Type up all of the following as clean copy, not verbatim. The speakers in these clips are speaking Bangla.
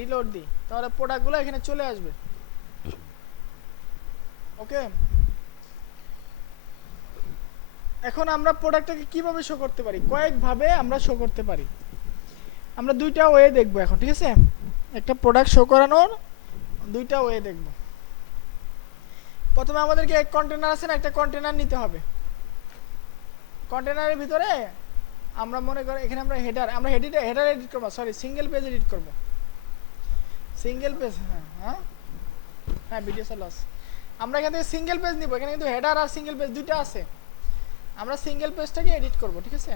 রিলোড দিই, তাহলে প্রোডাক্টগুলো এখানে চলে আসবে। ওকে, এখন আমরা প্রোডাক্টটাকে কিভাবে শো করতে পারি? কয়েকভাবে আমরা শো করতে পারি। আমরা দুইটা ওয়ে দেখবো এখন, ঠিক আছে? একটা প্রোডাক্ট শো করানোর দুইটা ওয়ে দেখবো। প্রথমে আমাদেরকে এক কন্টেনার আছে না, একটা কন্টেনার নিতে হবে। কন্টেনারের ভিতরে আমরা মনে করি এখানে আমরা হেডার এডিট করবো, সরি সিঙ্গেল পেজ এডিট করবো। সিঙ্গেল পেজ, হ্যাঁ হ্যাঁ হ্যাঁ, ভিডিও লস। আমরা এখান থেকে সিঙ্গেল পেজ নিব, এখানে কিন্তু হেডার আর সিঙ্গেল পেজ দুইটা আছে। আমরা সিঙ্গেল পেজটাকে এডিট করব, ঠিক আছে?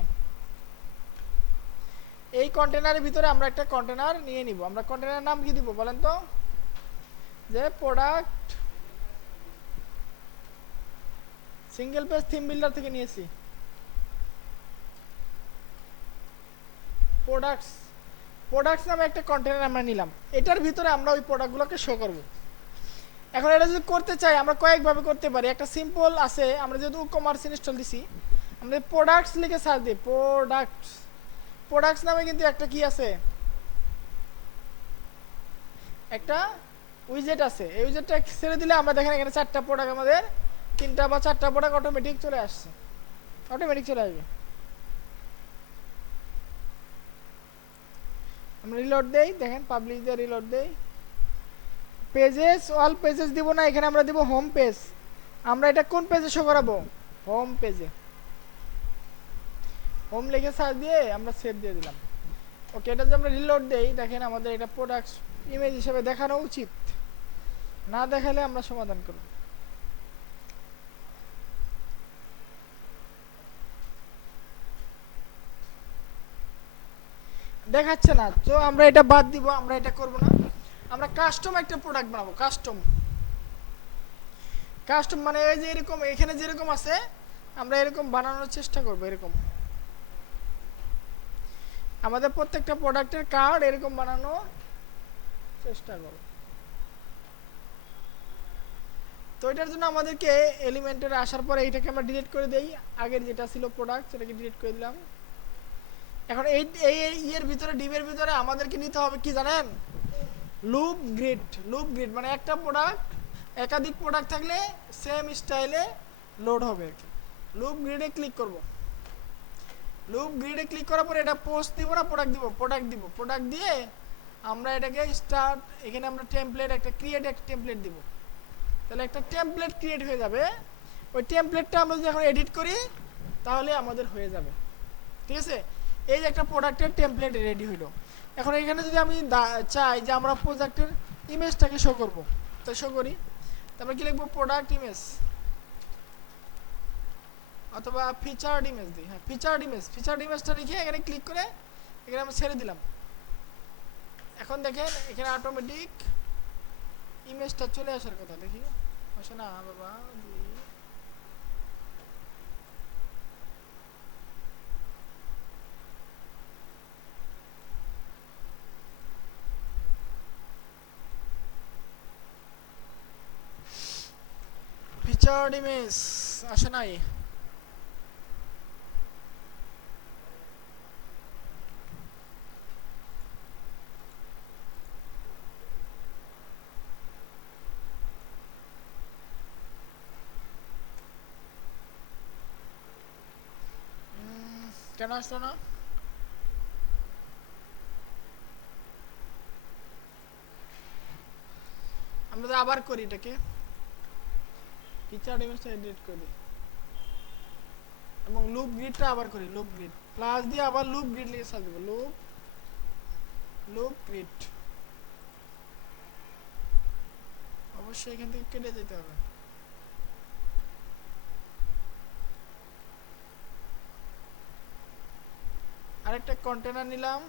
এই কন্টেনারের ভিতরে আমরা একটা কন্টেনার নিয়ে নিব। আমরা কন্টেনারের নাম কি দিব বলেন তো? যে product single page theme builder থেকে নিয়েছি। প্রোডাক্টস নামে একটা কন্টেনার আমরা নিলাম, এটার ভিতরে আমরা ওই প্রোডাক্টগুলোকে শো করব। এখন এটা যদি করতে চাই আমরা কয়েকভাবে করতে পারি। একটা সিম্পল আছে, আমরা যেহেতু কমার্স ইনস্টল দিছি, আমরা প্রোডাক্টস লিখে সার্চ দিই। প্রোডাক্টস নামে কিন্তু একটা কি আছে, একটা উইজেট আছে। এই উইজেটটা ছেড়ে দিলে আমরা দেখেন এখানে চারটা প্রোডাক্ট, আমাদের তিনটা বা চারটা প্রোডাক্ট অটোমেটিক চলে আসছে, অটোমেটিক চলে আসবে। আমরা রিলোড দেই, দেখেন পাবলিশ দিয়ে রিলোড দেই। পেজেস অল পেজেস দিব না, এখানে আমরা দিব হোম পেজ। আমরা এটা কোন পেজে শো করাবো? হোম পেজে। হোম লিখে সার্চ দিয়ে আমরা সেভ দিয়ে দিলাম। ওকে, এটা যদি আমরা রিলোড দেই, দেখেন আমাদের এটা প্রোডাক্ট ইমেজ হিসেবে দেখানো উচিত, না দেখালে আমরা সমাধান করব। দেখাচ্ছে না তো আমরা এটা বাদ দিব, আমরা এটা করব না। আমরা কাস্টম একটা প্রোডাক্ট বানাবো। কাস্টম মানে এই যে এরকম এখানে যেরকম আছে আমরা এরকম বানানোর চেষ্টা করব। এরকম আমাদের প্রত্যেকটা প্রোডাক্টের কার্ড এরকম বানানোর চেষ্টা করব। তো এটার জন্য আমাদেরকে এলিমেন্টের আসার পরে এইটাকে আমরা ডিলিট করে দেই। আগের যেটা ছিল প্রোডাক্ট সেটাকে ডিলিট করে দিলাম। এখন এই এর ভিতরে ডিভের ভিতরে আমাদেরকে নিতে হবে কি জানেন? লুপ গ্রিড মানে একটা প্রোডাক্ট একাধিক প্রোডাক্ট থাকলে সেম স্টাইলে লোড হবে আর কি। লুপ গ্রিডে ক্লিক করব। লুপ গ্রিডে ক্লিক করার পরে এটা পোস্ট দিব না প্রোডাক্ট দিব। প্রোডাক্ট দিয়ে আমরা এটাকে স্টার্ট, এখানে আমরা টেমপ্লেট একটা টেমপ্লেট দিব। তাহলে একটা টেমপ্লেট ক্রিয়েট হয়ে যাবে। ওই টেমপ্লেটটা আমরা যদি এখন এডিট করি তাহলে আমাদের হয়ে যাবে, ঠিক আছে? এই যে একটা প্রোডাক্টের টেমপ্লেট রেডি হইলো। এখন এখানে যদি আমি চাই যে আমরা প্রোডাক্টের ইমেজটাকে শো করব, তো শো করি। তারপরে কি লিখবো? প্রোডাক্ট ইমেজ অথবা ফিচার্ড ইমেজ দিই। হ্যাঁ, ফিচার্ড ইমেজটা লিখে এখানে ক্লিক করে এখানে আমরা ছেড়ে দিলাম। এখন দেখেন এখানে অটোমেটিক ইমেজটা চলে আসার কথা। দেখি আসে না বাবা। ফিচার্ড ইমেজ আসে নাই। কেন আসলো না? আমরা আবার করি এটাকে, ফিচার্ড ইমেজটা এডিট করি এবং লুপ গ্রিডটা আবার করি। লুপ গ্রিড প্লাস দিয়ে আবার লুপ গ্রিড লিখে সার্চ দেবো। লুপ গ্রিড অবশ্যই এখান থেকে কেটে যেতে হবে। আরেকটা কন্টেনার নিলাম,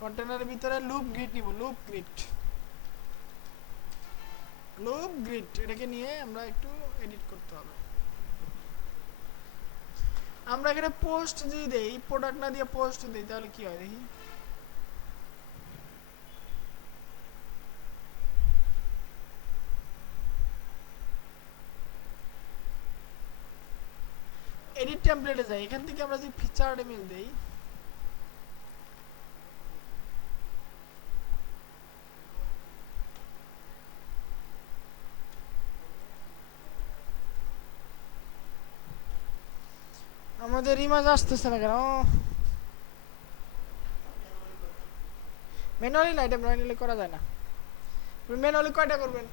কন্টেনারের ভিতরে লুপ গ্রিড নিব। লুপ গ্রিড এটাকে নিয়ে আমরা একটু এডিট করতে হবে। আমরা এখানে পোস্ট যদি দেই, প্রোডাক্ট না দিয়ে পোস্ট দেই তাহলে কি হয় দেখি। এডিট টেমপ্লেটে যাই, এখান থেকে আমরা যদি ফিচার্ড ইমেজ দেই, আমাদের ইমেজ আসতেছে না কেন? ম্যানুয়ালি না, এটা ম্যানুয়ালি করা যায় না। ম্যানুয়ালি কয়টা করবেন?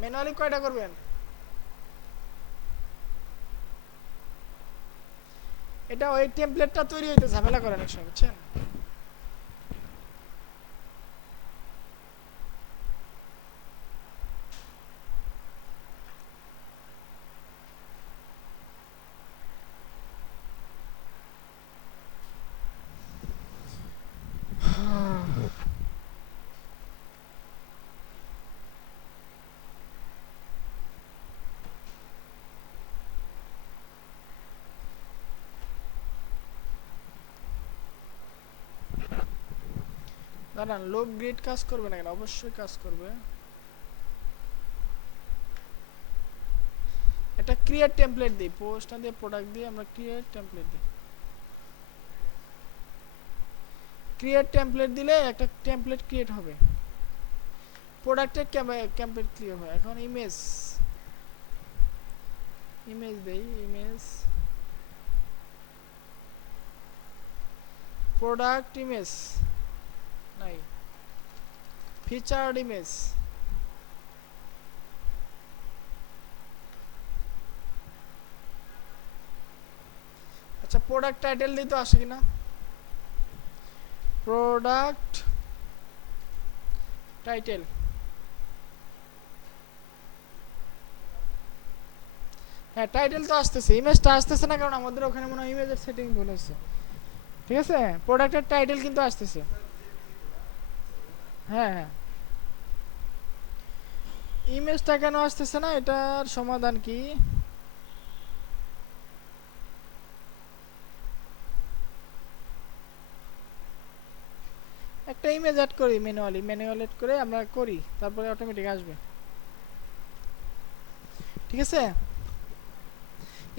ম্যানুয়ালি কয়টা করবেন? এটা ওই টেমপ্লেটটা তৈরি হইতে ঝামেলা করে অনেক সময়, বুঝছেন? দাঁড়ান, লোক গ্রিড কাজ করবে না কেন? অবশ্যই কাজ করবে। এটা ক্রিয়েট টেমপ্লেট দিই, পোস্ট না দিয়ে প্রোডাক্ট দিয়ে আমরা ক্রিয়েট টেমপ্লেট দিই। ক্রিয়েট টেমপ্লেট দিলে একটা টেমপ্লেট ক্রিয়েট হবে, প্রোডাক্টের টেমপ্লেট ক্রিয়েট হয়। এখন ইমেজ ইমেজ দেই, ইমেজ প্রোডাক্ট ইমেজ নাই, ফিচার্ড ইমেজ। আচ্ছা, প্রোডাক্ট টাইটেল দিই তো আসে কিনা? প্রোডাক্ট টাইটেল, হ্যাঁ টাইটেল তো আসতেছে, ইমেজটা আসতেছে না কারণ আমাদের ওখানে মনে হয় ইমেজের সেটিং ভুল হচ্ছে। ঠিক আছে, প্রোডাক্টের টাইটেল কিন্তু আসতেছে। হ্যাঁ হ্যাঁ, ইমেজটা কেন আসতেছে না, এটার সমাধান কি? একটা ইমেজ অ্যাড করি ম্যানুয়ালি, অ্যাড করে আমরা করি, তারপরে অটোমেটিক আসবে। ঠিক আছে,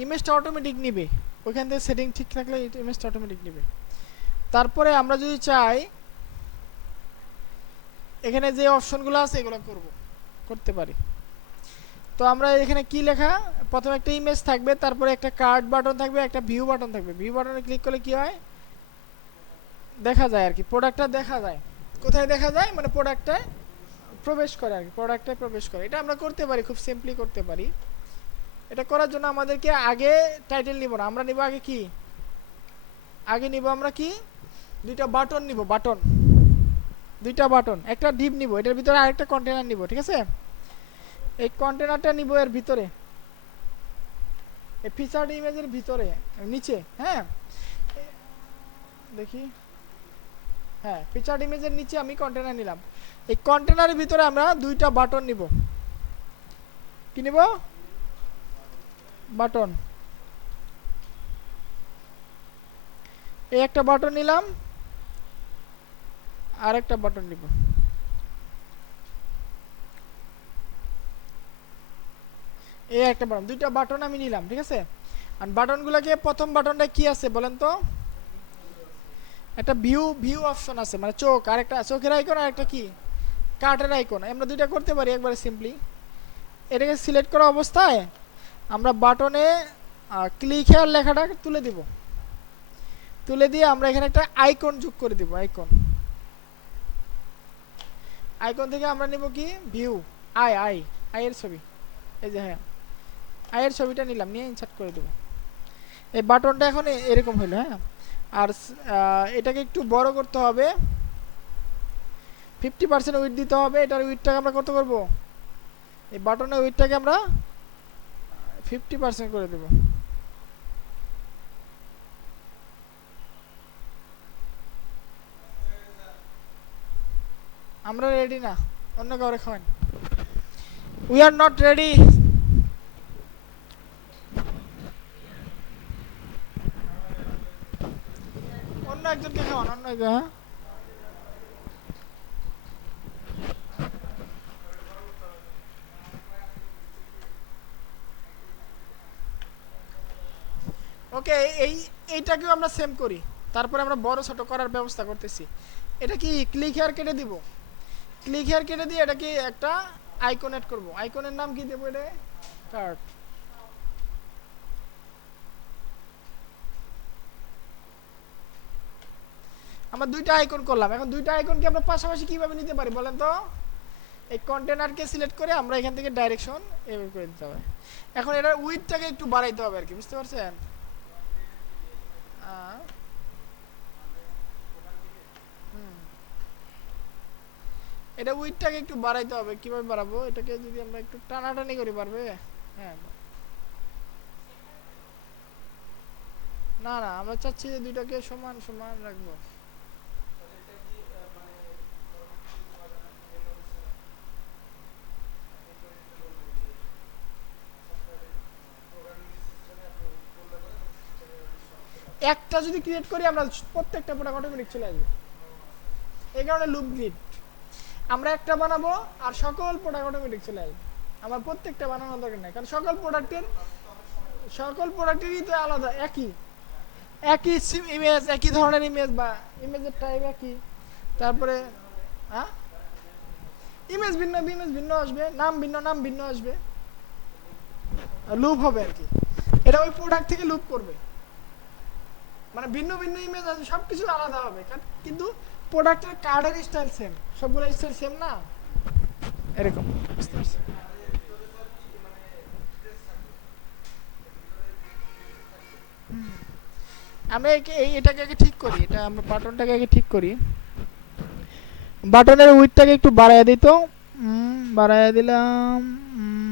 ইমেজটা অটোমেটিক নিবে, ওইখান থেকে সেটিং ঠিক থাকলে ইমেজটা অটোমেটিক নিবে। তারপরে আমরা যদি চাই এখানে যে অপশনগুলো আছে এগুলো করতে পারি। তো আমরা এখানে কি লেখা, প্রথমে একটা ইমেজ থাকবে, তারপরে একটা কার্ড বাটন থাকবে, একটা ভিউ বাটন থাকবে। ভিউ বাটনে ক্লিক করলে কি হয়, দেখা যায় আর কি, প্রোডাক্টটা দেখা যায়। কোথায় দেখা যায় মানে প্রোডাক্টে প্রবেশ করে আর কি, প্রোডাক্টে প্রবেশ করে। এটা আমরা করতে পারি, খুব সিম্পলি করতে পারি। এটা করার জন্য আমাদেরকে আগে টাইটেল নিব না, আমরা নিব আগে কি, আগে নিব আমরা কি, দুইটা বাটন নিব, বাটন, দুইটা বাটন, একটা ডিপ নিব, এটার ভিতরে আরেকটা কন্টেনার নিব। ঠিক আছে, এই কন্টেনারটা নিব এর ভিতরে, এই ফিচার্ড ইমেজের ভিতরে নিচে। হ্যাঁ দেখি, হ্যাঁ ফিচার্ড ইমেজের নিচে আমি কন্টেনার নিলাম। এই কন্টেনারের ভিতরে আমরা দুইটা বাটন নিব। কি নিব, বাটন। এই একটা বাটন নিলাম, আর একটা বাটন নিব। এই একটা বাটন, দুইটা বাটন আমি নিলাম। ঠিক আছে, আর বাটনগুলোকে, প্রথম বাটনটা কি আছে বলেন তো, একটা ভিউ অপশন আছে, মানে চোখ, আর একটা চোখের আইকন, আর একটা কি, কার্টের আইকন। আমরা দুইটা করতে পারি একবারে সিম্পলি। এটাকে সিলেক্ট করা অবস্থায় আমরা বাটনে ক্লিক হেয়ার লেখাটা তুলে দিব, তুলে দিয়ে আমরা এখানে একটা আইকন যোগ করে দিব। আইকন থেকে আমরা নিব কি, ভিউ, আয়ের ছবি, এই যে হ্যাঁ আয়ের ছবিটা নিলাম, নিয়ে ইনসার্ট করে দেব। এই বাটনটা এখন এরকম হলো। হ্যাঁ, আর এটাকে একটু বড় করতে হবে, 50% উইডথ দিতে হবে। এটার উইডথটাকে আমরা কত করব, এই বাটনের উইডথটাকে আমরা 50% করে দেব। আমরা রেডি না, অন্য কাউরে খাওয়ান। We are not ready. অন্য একজনকে খাওয়ান, অন্য একজন। হ্যাঁ ওকে, এইটাকেও আমরা সেম করি, তারপরে আমরা বড় ছোট করার ব্যবস্থা করতেছি। এটা কি ক্লিক হেয়ার কেটে দিব, ক্লিক হেয়ার কেটে দিয়ে এটাকে একটা আইকন এড করব। আইকনের নাম কি দেবো, এটা কার্ড। আমরা দুইটা আইকন করলাম, এখন দুইটা আইকনকে আমরা পাশাপাশি কিভাবে নিতে পারি বলেন তো? এই কন্টেনারকে সিলেক্ট করে আমরা এখান থেকে ডাইরেকশন এভাবে করে দিতে হবে। এখন এটার উইডথটাকে একটু বাড়াইতে হবে আর কি, বুঝতে পারছেন? এটা উইডথটাকে একটু বাড়াইতে হবে। কিভাবে বাড়াবো এটাকে? যদি আমরা একটু টানাটানি করি পারবে? হ্যাঁ, না না, আমরা চাচ্ছি যে দুইটাকে সমান সমান রাখবো। একটা যদি ক্রিয়েট করি আমরা প্রত্যেকটা প্রোডাক্ট অটোমেটিক চলে আসবে, এই কারণে লুপ গ্রিড। আমরা একটা বানাবো আর সকল প্রোডাক্ট অটোমেটিক চলে আসবে। আমার প্রত্যেকটা বানানোর দরকার নেই, কারণ সকল প্রোডাক্টেরই তো আলাদা, একই একই ইমেজ, একই ধরনের ইমেজ বা ইমেজের টাইপ একই। তারপরে হ্যাঁ, ইমেজ ভিন্ন ইমেজ ভিন্ন আসবে, নাম ভিন্ন আসবে, লুপ হবে আর কি। এটা ওই প্রোডাক্ট থেকে লুপ করবে, মানে ভিন্ন ভিন্ন ইমেজ আছে, সবকিছু আলাদা হবে, কিন্তু প্রোডাক্টের কার্ডের স্টাইল সেম, সবগুলো স্টাইল সেম না, এরকম, বুঝতে পারছি? আমরা এটাকে আগে ঠিক করি, এটা আমরা বাটনটাকে আগে ঠিক করি। বাটনের উইডথটাকে একটু বাড়ায় দিই তো, বাড়ায় দিলাম,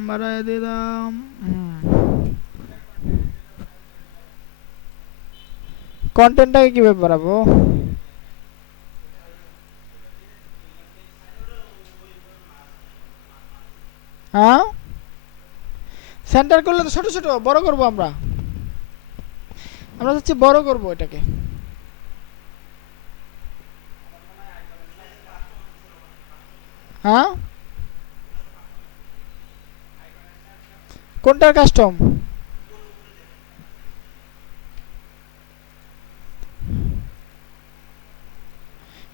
বাড়ায় দিলাম। কন্টেন্টটাকে কিভাবে বাড়াবো? হ্যাঁ, সেন্টার করলে তো ছোট ছোট, বড় করব আমরা আমরা চাচ্ছি বড় করব এটাকে। হ্যাঁ, কোনটার কাস্টম?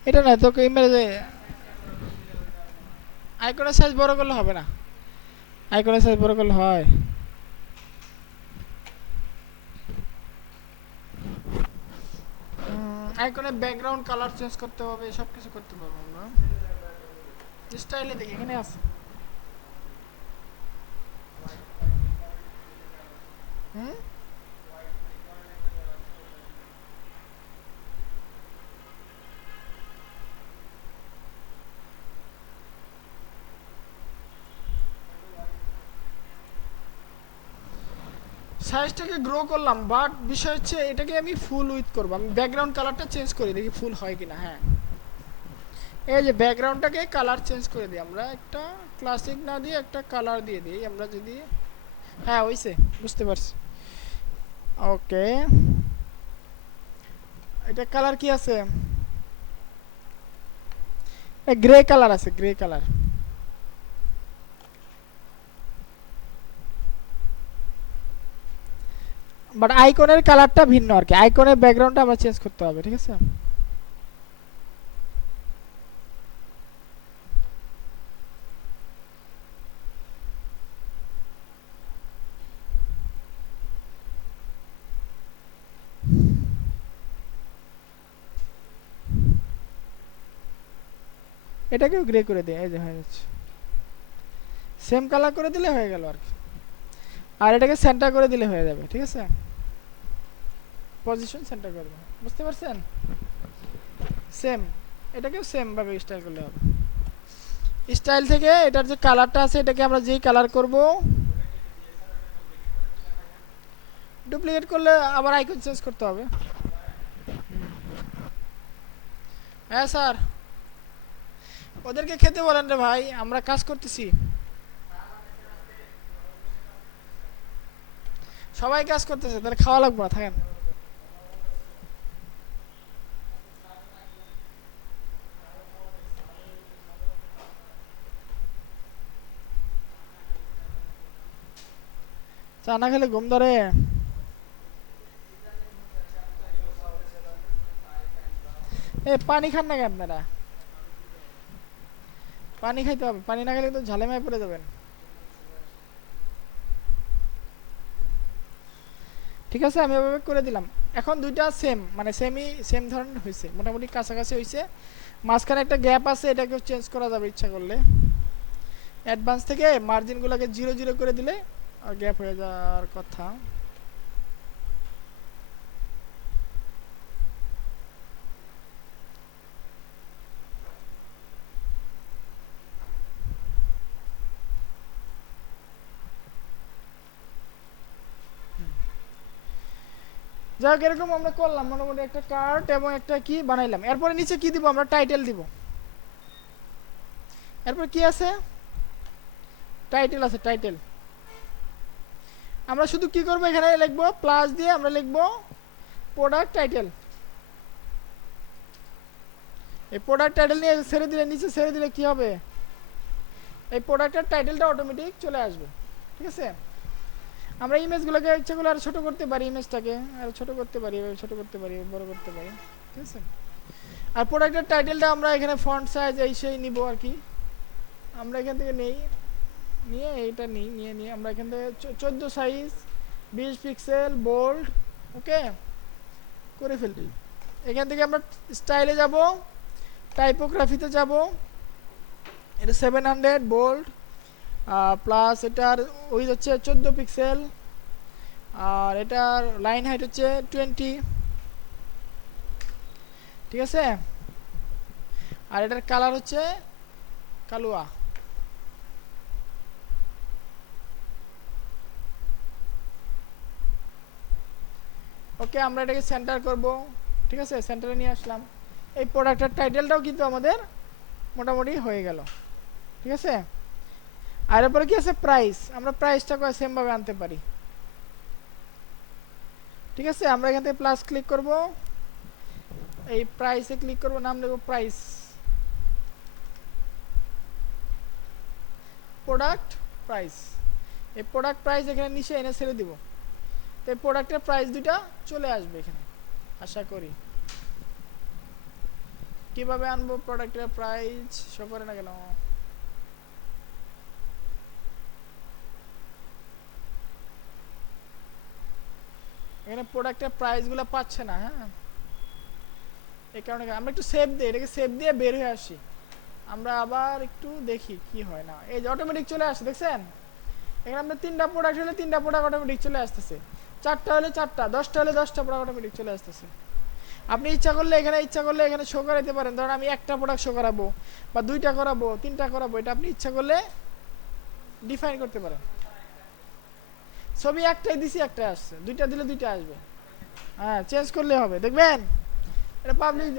এটা না তোকে ইমেজে আইকনের সাইজ বড় করলে হবে না, আইকনের সাইজ বড় করলে হয়। আইকনের ব্যাকগ্রাউন্ড কালার চেঞ্জ করতে হবে, সব কিছু করতে পারবো আমরা। স্টাইলে দেখি এখানে আছে। হুম, সাইজটাকে গ্রো করলাম, বাট বিষয় হচ্ছে এটাকে আমি ফুল উইথ করবো। আমি ব্যাকগ্রাউন্ড কালারটা চেঞ্জ করে দেখি ফুল হয় কিনা। হ্যাঁ, এই যে ব্যাকগ্রাউন্ডটাকে কালার চেঞ্জ করে দিই আমরা, একটা ক্লাসিক না দিয়ে একটা কালার দিয়ে দিই আমরা যদি। হ্যাঁ হইছে, বুঝতে পারছি। ওকে, এটা কালার কি আছে? গ্রে কালার আছে, গ্রে কালার। বাট আইকনের কালারটা ভিন্ন আর কি, আইকনের ব্যাকগ্রাউন্ডটা আমরা চেঞ্জ করতে হবে, ঠিক আছে? এটাকেও গ্রে করে দিই, এই যে হয়ে যাচ্ছে। সেম কালার করে দিলে হয়ে গেল আর কি। আর এটাকে সেন্টার করে দিলে হয়ে যাবে, ঠিক আছে? পজিশন সেন্টার করে দেবো, বুঝতে পারছেন? সেম, এটাকেও সেম ভাবে স্টাইল করলে হবে। স্টাইল থেকে এটার যে কালারটা আছে এটাকে আমরা যেই কালার করব, ডুপ্লিকেট করলে আবার আইকন চেঞ্জ করতে হবে। হ্যাঁ স্যার, ওদেরকে খেতে বলেন রে ভাই, আমরা কাজ করতেছি। সবাই কাজ করতেছে, তাহলে খাওয়া লাগবে না, থাকেন। চা না খেলে ঘুম ধরে। এ পানি খান না কেন আপনারা? পানি খাইতে হবে, পানি না খেলে তো ঝালেমায় পড়ে যাবেন। ঠিক আছে, আমি ওভাবে করে দিলাম। এখন দুইটা সেম মানে সেম ধরনের হয়েছে, মোটামুটি কাছাকাছি হয়েছে। মাঝখানে একটা গ্যাপ আছে, এটাকে চেঞ্জ করা যাবে ইচ্ছা করলে। অ্যাডভান্স থেকে মার্জিনগুলোকে 0 0 করে দিলে আর গ্যাপ হয়ে যাওয়ার কথা। যাই হোক, এরকম আমরা করলাম মোটামুটি একটা কার্ট এবং একটা কি বানাইলাম। এরপরে নিচে কি দিব আমরা? টাইটেল দিব। এরপর কি আছে? টাইটেল আছে, টাইটেল। আমরা শুধু কি করব, এখানে লিখবো প্লাস দিয়ে আমরা লিখবো প্রোডাক্ট টাইটেল। এই প্রোডাক্ট টাইটেল নিয়ে ছেড়ে দিলে, নিচে ছেড়ে দিলে কি হবে, এই প্রোডাক্টের টাইটেলটা অটোমেটিক চলে আসবে। ঠিক আছে, আমরা ইমেজগুলোকে ইচ্ছা করলে আরো ছোট করতে পারি, ইমেজটাকে আরো ছোট করতে পারি, ছোট করতে পারি, বড় করতে পারি। ঠিক আছে, আর প্রোডাক্টের টাইটেলটা আমরা এখানে ফন্ট সাইজ এই সেই নিব আর কি। আমরা এখান থেকে নেই, নিয়ে এইটা নিয়ে আমরা এখান থেকে 14 সাইজ 20 পিক্সেল বোল্ড ওকে করে ফেলি। এখান থেকে আমরা স্টাইলে যাব, টাইপোগ্রাফিতে যাব, এটা 700 বোল্ড প্লাস এটার ওই হচ্ছে 14 পিক্সেল, আর এটার লাইন হাইট হচ্ছে 20। ঠিক আছে, আর এটার কালার হচ্ছে কালুয়া। ওকে, আমরা এটাকে সেন্টার করব। ঠিক আছে, সেন্টারে নিয়ে আসলাম। এই প্রোডাক্টের টাইটেলটাও কিন্তু আমাদের মোটামুটি হয়ে গেল। ঠিক আছে, আর এরপরে কি আছে? প্রাইস। আমরা প্রাইসটাকে সেম ভাবে আনতে পারি। ঠিক আছে, আমরা এখান থেকে প্লাস ক্লিক করব, এই প্রাইসে ক্লিক করব, নাম দেব প্রাইস, প্রোডাক্ট প্রাইস। এই প্রোডাক্ট প্রাইস এখানে নিচে এনে ছেড়ে দিব। তো এই প্রোডাক্টের প্রাইস দুইটা চলে আসবে এখানে আশা করি। কিভাবে আনবো প্রোডাক্টের প্রাইস? শো করে না কেন? এখানে প্রোডাক্টের প্রাইসগুলো পাচ্ছে না। হ্যাঁ, এই কারণে আমরা একটু সেভ দিই, এটাকে সেভ দিয়ে বের হয়ে আসি। আমরা আবার একটু দেখি কি হয় না। এই যে অটোমেটিক চলে আসে, দেখছেন? এখানে আমরা 3টা প্রোডাক্ট হলে 3টা প্রোডাক্ট অটোমেটিক চলে আসতেছে, 4টা হলে 4টা, 10টা হলে 10টা প্রোডাক্ট অটোমেটিক চলে আসতেছে। আপনি ইচ্ছা করলে এখানে শো করাইতে পারেন। ধরুন আমি একটা প্রোডাক্ট শো করাবো, বা 2টা করাবো, 3টা করাবো, এটা আপনি ইচ্ছা করলে ডিফাইন করতে পারেন। ছবি একটাই দিছি, একটা আসছে, 2টা দিলে 2টা আসবে। হ্যাঁ, চেঞ্জ করলে হবে, দেখবেন এটা পাবলিক।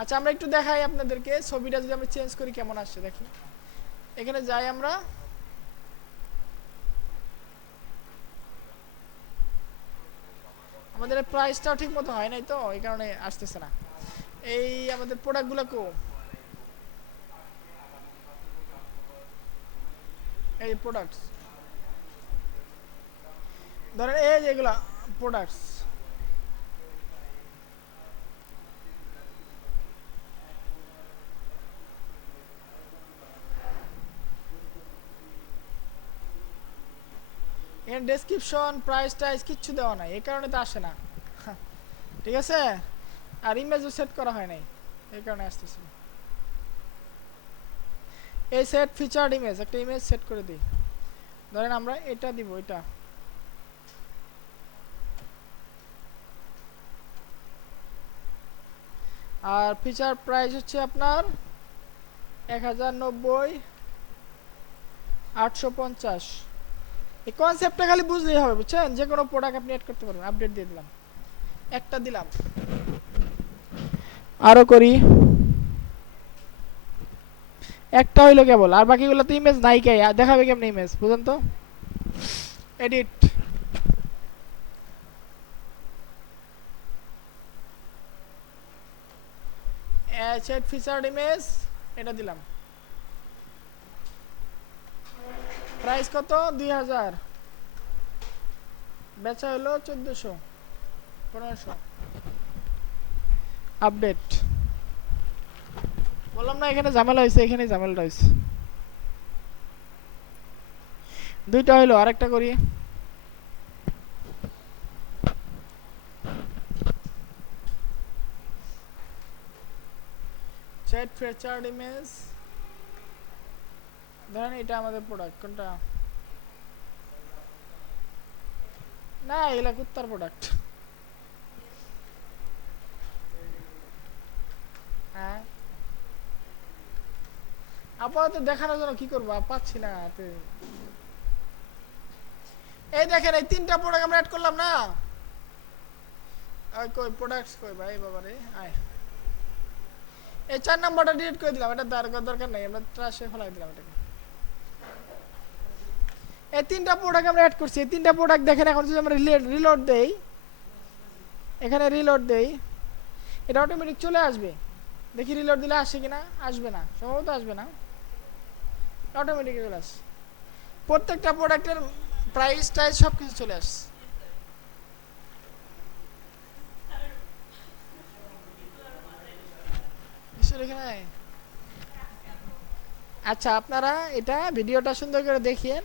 আচ্ছা, আমরা একটু দেখাই আপনাদেরকে ছবিটা যদি আমরা চেঞ্জ করি কেমন আসছে দেখি। এখানে যাই আমরা, আমাদের প্রাইসটাও ঠিক মতো হয় নাই, তো এই কারণে আসতেছে না। এই আমাদের প্রোডাক্টগুলো এই প্রোডাক্টস, ধরেন এই যেগুলা প্রোডাক্টস, এর ডেসক্রিপশন প্রাইস টাইস কিচ্ছু দেওয়া নাই, এই কারণে তো আসে না। ঠিক আছে, আর ইমেজও সেট করা হয় নাই, এই কারণে আসতেছে। এই সেট ফিচার্ড ইমেজ, একটা ইমেজ সেট করে দিই। ধরেন আমরা এটা দিব, এটা আর ফিচার প্রাইস হচ্ছে আপনার 1090 850। এই কনসেপ্টটা খালি বুঝলেই হবে, বুঝছেন? যে কোনো প্রোডাক্ট আপনি অ্যাড করতে পারবেন। আপডেট দিয়ে দিলাম, একটা দিলাম, আরো করি, একটা হইলো কেবল, আর বাকিগুলো তো ইমেজ নাই, কে দেখাবে কেমনে ইমেজ বুঝেন তো? এডিট, সেট ফিচার্ড ইমেজ, এটা দিলাম। প্রাইস কত? 2000, বেচা হলো 1400 1500। আপডেট, বললাম না এখানে ঝামেলা হয়েছে, এখানে ঝামেলাটা হয়েছে। দুইটা হইলো, আরেকটা করি। চ্যাট ফিচার্ড ইমেজ, ধরেন এটা আমাদের প্রোডাক্ট কোনটা, না এগুলা কুত্তার প্রোডাক্ট। হ্যাঁ আপাতত দেখানোর জন্য কি করবো, পাচ্ছি না হাতে। এই দেখেন এই তিনটা প্রোডাক্ট আমরা অ্যাড করলাম না, ওই কই প্রোডাক্টস কই ভাই বাবা রে, আয় এই 4 নাম্বারটা ডিলিট করে দিলাম, এটা দরকার নাই, আমরা ট্রাশে ফেলাই দিলাম এটাকে। এই তিনটা প্রোডাক্ট আমরা অ্যাড করছি, এই তিনটা প্রোডাক্ট দেখেন এখন যদি আমরা রিলোড দেই, এখানে রিলোড দেই, এটা অটোমেটিক চলে আসবে। দেখি রিলোড দিলে আসে কিনা, আসবে না, সম্ভবত আসবে না, অটোমেটিক চলে আসে। প্রত্যেকটা প্রোডাক্টের প্রাইস টাইস সব কিছু চলে আসছে। আচ্ছা আপনারা এটা ভিডিওটা সুন্দর করে দেখিয়েন।